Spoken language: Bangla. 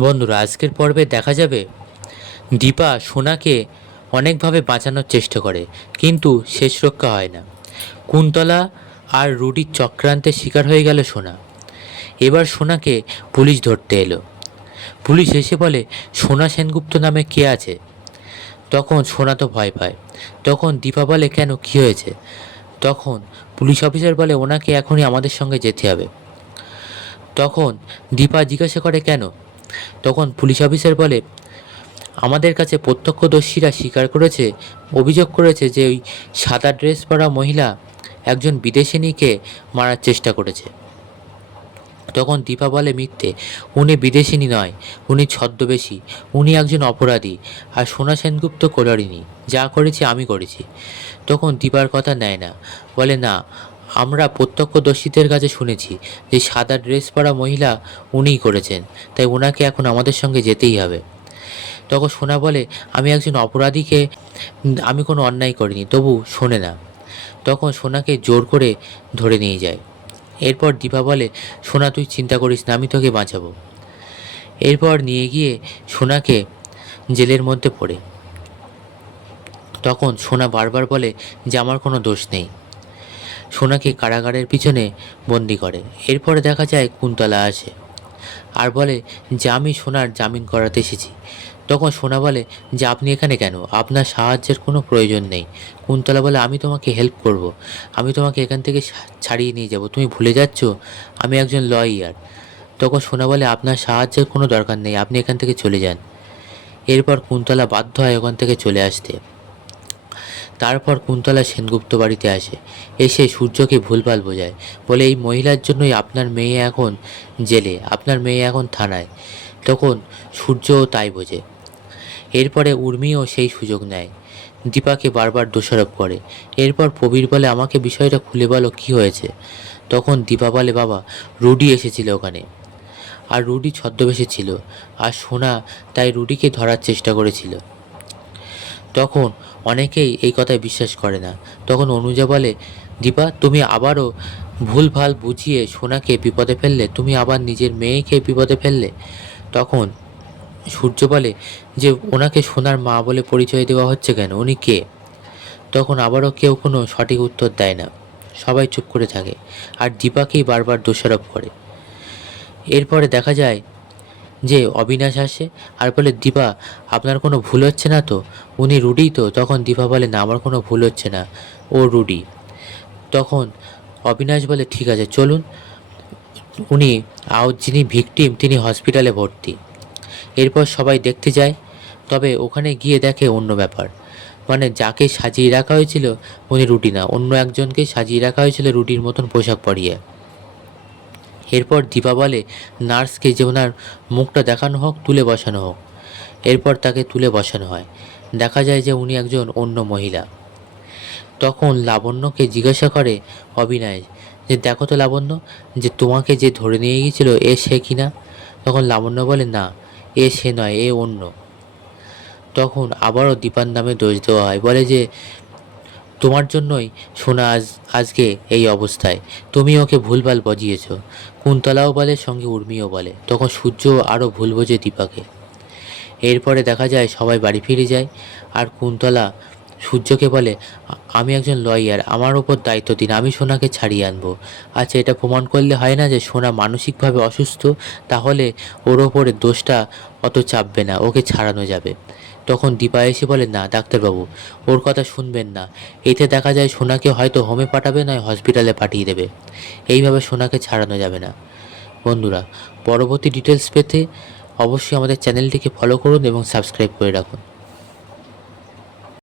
বন্ধুরা, আজকের পর্বে দেখা যাবে দীপা সোনাকে অনেকভাবে বাঁচানোর চেষ্টা করে, কিন্তু শেষ রক্ষা হয় না। কুন্তলা আর রুডির চক্রান্তের শিকার হয়ে গেল সোনা। এবার সোনাকে পুলিশ ধরতে এলো। পুলিশ এসে বলে, সোনা সেনগুপ্ত নামে কে আছে? তখন সোনা তো ভয় পায়। তখন দীপা বলে, কেন, কী হয়েছে? তখন পুলিশ অফিসার বলে, ওনাকে এখনই আমাদের সঙ্গে যেতে হবে। তখন দীপা জিজ্ঞাসা করে, কেন? তখন পুলিশ অফিসার বলে, আমাদের কাছে প্রত্যক্ষদর্শীরা স্বীকার করেছে, অভিযোগ করেছে যে ওই সাদা ড্রেস পরা মহিলা একজন বিদেশিনীকে মারার চেষ্টা করেছে। তখন দীপা বলে, মিথ্যে, উনি বিদেশিনী নয়, উনি ছদ্মবেশী, উনি একজন অপরাধী, আর সোনা সেনগুপ্ত করারিনি যা করেছি আমি করেছি। তখন দীপার কথা নেয় না, বলে, না আমরা প্রত্যক্ষদর্শীদের কাছে শুনেছি যে সাদা ড্রেস পরা মহিলা উনিই করেছেন, তাই ওনাকে এখন আমাদের সঙ্গে যেতেই হবে। তখন সোনা বলে, আমি একজন অপরাধীকে, আমি কোনো অন্যায় করিনি, তবু শোনে না। তখন সোনাকে জোর করে ধরে নিয়ে যায়। এরপর দীপা বলে, সোনা, তুই চিন্তা করিস না, আমি তোকে বাঁচাবো। এরপর নিয়ে গিয়ে সোনাকে জেলের মধ্যে পড়ে। তখন সোনা বারবার বলে, যে আমার কোনো দোষ নেই। সোনাকে কারাগারের পিছনে বন্দি করে। এরপরে দেখা যায় কুন্তলা আসে আর বলে, যে আমি সোনার জামিন করাতে এসেছি। তখন সোনা বলে, যে আপনি এখানে কেন? আপনার সাহায্যের কোনো প্রয়োজন নেই। কুন্তলা বলে, আমি তোমাকে হেল্প করব। আমি তোমাকে এখান থেকে ছাড়িয়ে নিয়ে যাব। তুমি ভুলে যাচ্ছ, আমি একজন লয়ার তখন সোনা বলে, আপনার সাহায্যের কোনো দরকার নেই। আপনি এখান থেকে চলে যান। এরপর কুন্তলা বাধ্য হয় ওখান থেকে চলে আসতে। তারপর কুন্তলা সেনগুপ্ত বাড়িতে আসে। এসে সূর্যকে ভুলভাল বোঝায়। বলে, এই মহিলার জন্যই আপনার মেয়ে এখন জেলে, আপনার মেয়ে এখন থানায়। তখন সূর্যও তাই বোঝে। এরপরে উর্মিও সেই সুযোগ নেয়। দীপাকে বারবার দোষারোপ করে। এরপর প্রবীর বলে, আমাকে বিষয়টা খুলে বলো, কী হয়েছে? তখন দীপা বলে, বাবা, রুডি এসেছিল ওখানে। আর রুডি ছদ্মবেশে ছিল। আর সোনা তাই রুডিকে ধরার চেষ্টা করেছিল। তখন অনেকেই এই কথায় বিশ্বাস করে না। তখন অনুজা বলে, দীপা, তুমি আবারও ভুলভাল বুঝিয়ে সোনাকে বিপদে ফেললে? তুমি আবার নিজের মেয়েকে বিপদে ফেললে? তখন সূর্য বলে, যে ওনাকে সোনার মা বলে পরিচয় দেওয়া হচ্ছে কেন? উনি কে? তখন আবারও কেউ কোনো সঠিক উত্তর দেয় না। সবাই চুপ করে থাকে। আর দীপাকেই বারবার দোষারোপ করে। এরপরে দেখা যায় যে অবিনাশ আসে, আর বলে, দীপা, আপনার কোনো ভুল হচ্ছে না তো? উনি রুডি তো, তখন দীপা বলে, না, আমার কোনো ভুল হচ্ছে না, ও রুডি। তখন অবিনাশ বলে, ঠিক আছে, চলুন। উনি, আও যিনি ভিকটিম, তিনি হসপিটালে ভর্তি। এরপর সবাই দেখতে যায়, তবে ওখানে গিয়ে দেখে অন্য ব্যাপার। মানে যাকে সাজিয়ে রাখা হয়েছিল, উনি রুটি না, অন্য একজনকে সাজিয়ে রাখা হয়েছিল রুটির মতন পোশাক পরিয়ে। এরপর দীপা বলে, নার্সকে যে ওনার মুখটা দেখানো হোক, তুলে বসানো হোক। এরপর তাকে তুলে বসানো হয়। দেখা যায় যে উনি একজন অন্য মহিলা। তখন লাবণ্যকে জিজ্ঞাসা করে, অবিনাশ, যে দেখো তো লাবণ্য, যে তোমাকে যে ধরে নিয়ে গিয়েছিল, এ সে কিনা তখন লাবণ্য বলে, না, এ সে নয়, এ অন্য। তখন আবারও দীপার নামে দোষ দেওয়া হয়। বলে যে তোমার জন্যই সোনা আজ, আজকে এই অবস্থায়। তুমি ওকে ভুলভাল বজিয়েছ। কুন্তলাও বলে, সঙ্গে উর্মিও বলে। তখন সূর্য আরও ভুল বোঝে দীপাকে। এরপরে দেখা যায় সবাই বাড়ি ফিরে যায়। আর কুন্তলা সূর্যকে বলে, আমি একজন লয়ার, আমার ওপর দায়িত্ব দিন, আমি সোনাকে ছাড়িয়ে আনব। আচ্ছা এটা প্রমাণ করলে হয় না যে সোনা মানসিকভাবে অসুস্থ? তাহলে ওর ওপরে দোষটা অত চাপবে না, ওকে ছাড়ানো যাবে। তখন দীপা এসে বলে, না, ডাক্তারবাবু, ওর কথা শুনবেন না। এতে দেখা যায় সোনাকে হয়তো হোমে পাঠাবে, নয় হসপিটালে পাঠিয়ে দেবে। এইভাবে সোনাকে ছাড়ানো যাবে না। বন্ধুরা, পরবর্তী ডিটেলস পেতে অবশ্যই আমাদের চ্যানেলটিকে ফলো করুন এবং সাবস্ক্রাইব করে রাখুন।